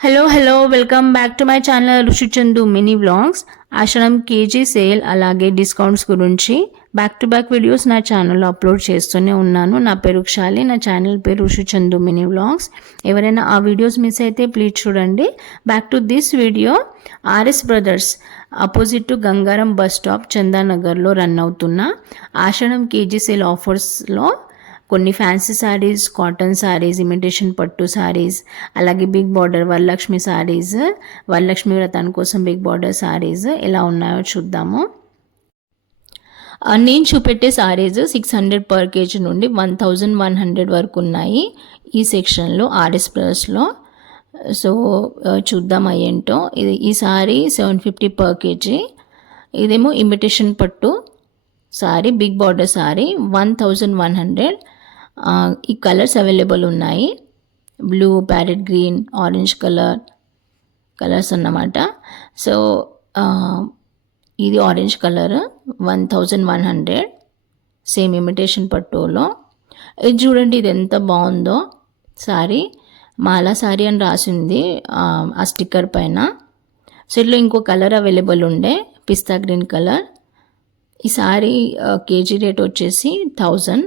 Hello welcome back to my channel Rushi Chandu mini vlogs. Ashadham KG sale అలాగే discounts గురించి back to back videos నా ఛానల్లో upload చేస్తూనే ఉన్నాను. నా పేరు క్షాలి, నా ఛానల్ పేరు రుషి చందు మినీ వ్లాగ్స్. ఎవరైనా ఆ వీడియోస్ మిస్ అయితే ప్లీజ్ చూడండి. Back to this video, RS brothers opposite to Gangaram bus stop చందానగర్లో రన్ అవుతున్న ఆషాఢం కేజీ సేల్ ఆఫర్స్లో కొన్ని fancy saris, cotton saris, imitation పట్టు శారీస్, అలాగే బిగ్ బార్డర్ వరలక్ష్మి శారీస్, వరలక్ష్మి వ్రతాని కోసం బిగ్ బార్డర్ శారీస్ ఎలా ఉన్నాయో చూద్దాము. నేను చూపెట్టే శారీస్ 600 పర్ కేజీ నుండి 1100 వరకు ఉన్నాయి ఈ సెక్షన్లో ఆర్ఎస్ ప్లస్లో. సో చూద్దాం ఏంటో. ఈ శారీ 750 పర్ కేజీ. ఇదేమో ఇమిటేషన్ పట్టు శారీ, బిగ్ బార్డర్ శారీ 1100. ఈ కలర్స్ అవైలబుల్ ఉన్నాయి. Blue, parrot green, orange colours అన్నమాట. సో ఇది ఆరెంజ్ కలర్ 1100, సేమ్ ఇమిటేషన్ పట్టులో. ఇది చూడండి, ఇది ఎంత బాగుందో శారీ. మాలా శారీ అని రాసింది ఆ స్టిక్కర్ పైన. సో ఇట్లా ఇంకో కలర్ అవైలబుల్ ఉండే, పిస్తా గ్రీన్ కలర్. ఈ శారీ కేజీ రేట్ వచ్చేసి 1000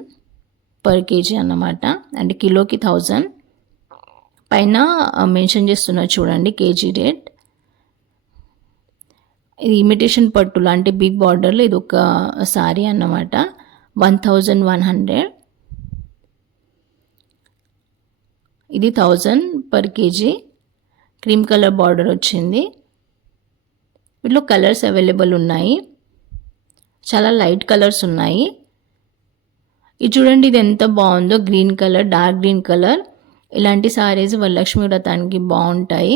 పర్ కేజీ అన్నమాట, అంటే కిలోకి 1000 పైన మెన్షన్ చేస్తున్నారు చూడండి కేజీ రేట్. ఇది ఇమిటేషన్ పట్టులో అంటే బిగ్ బార్డర్లో ఇది ఒక శారీ అన్నమాట, 1100. ఇది 1000 per KG. Cream colour border వచ్చింది. వీటిలో కలర్స్ అవైలబుల్ ఉన్నాయి, చాలా లైట్ కలర్స్ ఉన్నాయి. ఇది చూడండి, ఇది ఎంత బాగుందో, green colour, dark green colour. ఇలాంటి సారీస్ వరలక్ష్మి వ్రతానికి బాగుంటాయి.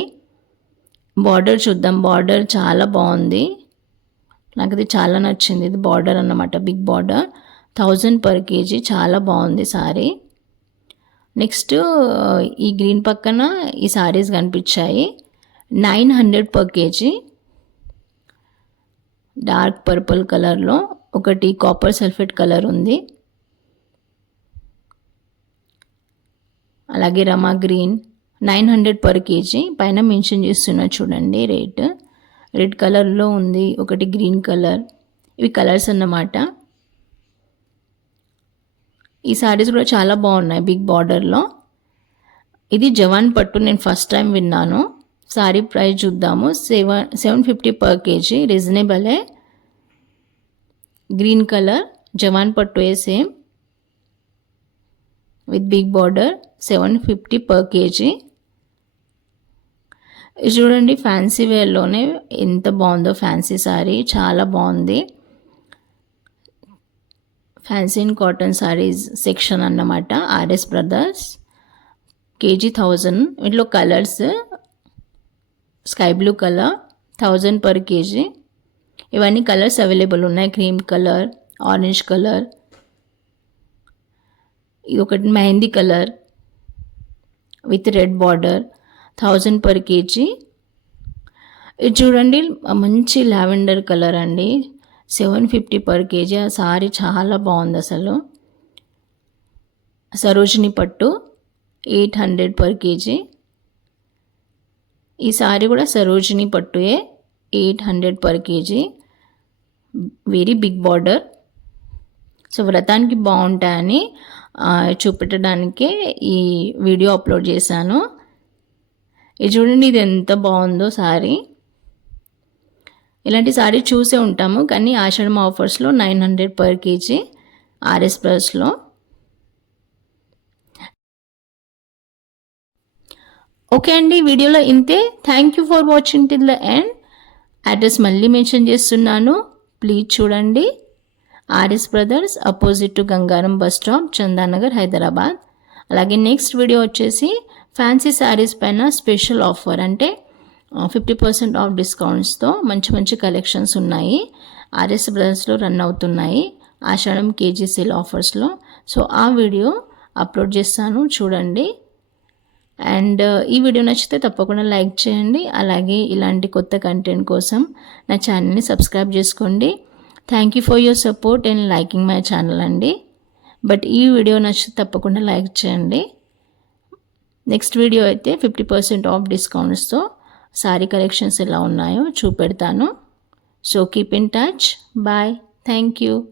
బార్డర్ చూద్దాం. బార్డర్ చాలా బాగుంది, నాకు ఇది చాలా నచ్చింది. ఇది బార్డర్ అన్నమాట, బిగ్ బార్డర్. 1000 పర్ కేజీ, చాలా బాగుంది సారీ. నెక్స్ట్ ఈ గ్రీన్ పక్కన ఈ సారీస్ కనిపించాయి, 900 పర్ కేజీ. డార్క్ పర్పుల్ కలర్లో ఒకటి కాపర్ సల్ఫేట్ కలర్ ఉంది, అలాగే రమా గ్రీన్ 900 పర్ కేజీ. పైన మెన్షన్ చేస్తున్నా చూడండి రేట్. రెడ్ కలర్లో ఉంది, ఒకటి గ్రీన్ కలర్. ఇవి కలర్స్ అన్నమాట. ఈ శారీస్ కూడా చాలా బాగున్నాయి బిగ్ బార్డర్లో. ఇది జవాన్ పట్టు, నేను ఫస్ట్ టైం విన్నాను. శారీ ప్రైస్ చూద్దాము. 750 పర్ కేజీ, రీజనబులే. గ్రీన్ కలర్ జవాన్ పట్టు same with big border, 750 per KG. ఇది చూడండి, ఫ్యాన్సీ వేర్లోనే ఎంత బాగుందో ఫ్యాన్సీ శారీ, చాలా బాగుంది. Fancy and cotton saris section అన్నమాట ఆర్ఎస్ బ్రదర్స్. కేజీ 1000. వీటిలో colours sky blue colour 1000 per KG. ఇవన్నీ కలర్స్ అవైలబుల్ ఉన్నాయి. క్రీమ్ కలర్, ఆరెంజ్ కలర్, ఇది ఒకటి mehndi colour with red border, 1000 per KG. ఇది చూడండి, మంచి లావెండర్ కలర్ అండి, 750 పర్ కేజీ. ఆ సారీ చాలా బాగుంది అసలు. సరోజిని పట్టు 800 పర్ కేజీ. ఈ సారీ కూడా సరోజిని పట్టుయే, 800 per KG. Very big border. So వ్రతానికి బాగుంటాయని చూపెట్టడానికే ఈ వీడియో అప్లోడ్ చేశాను. ఇది చూడండి, ఇది ఎంత బాగుందో శారీ. ఇలాంటి శారీ చూసే ఉంటాము, కానీ ఆషాఢం ఆఫర్స్లో 900 పర్ కేజీ ఆర్ఎస్ ప్లస్లో. ఓకే అండి, వీడియోలో ఇంతే. Thank you for watching till the end. Address మళ్ళీ మెన్షన్ చేస్తున్నాను, ప్లీజ్ చూడండి. RS brothers opposite to Gangaram bus stop Chandanagar, Hyderabad. అలాగే నెక్స్ట్ వీడియో వచ్చేసి ఫ్యాన్సీ శారీస్ పైన స్పెషల్ ఆఫర్, అంటే 50% ఆఫ్ డిస్కౌంట్స్తో మంచి మంచి కలెక్షన్స్ ఉన్నాయి. ఆర్ఎస్ బ్రదర్స్లో రన్ అవుతున్నాయి ఆషాఢం కేజీ సేల్ ఆఫర్స్లో. సో ఆ వీడియో అప్లోడ్ చేస్తాను, చూడండి. అండ్ ఈ వీడియో నచ్చితే తప్పకుండా లైక్ చేయండి. అలాగే ఇలాంటి కొత్త కంటెంట్ కోసం నా ఛానల్ని సబ్స్క్రైబ్ చేసుకోండి. Thank you for your support and liking my channel అండి. బట్ ఈ వీడియో నచ్చితే తప్పకుండా లైక్ చేయండి. నెక్స్ట్ వీడియో అయితే 50% ఆఫ్ డిస్కౌంట్స్తో సారీ కలెక్షన్స్ ఎలా ఉన్నాయో చూపెడతాను. So keep in touch. Bye. Thank you.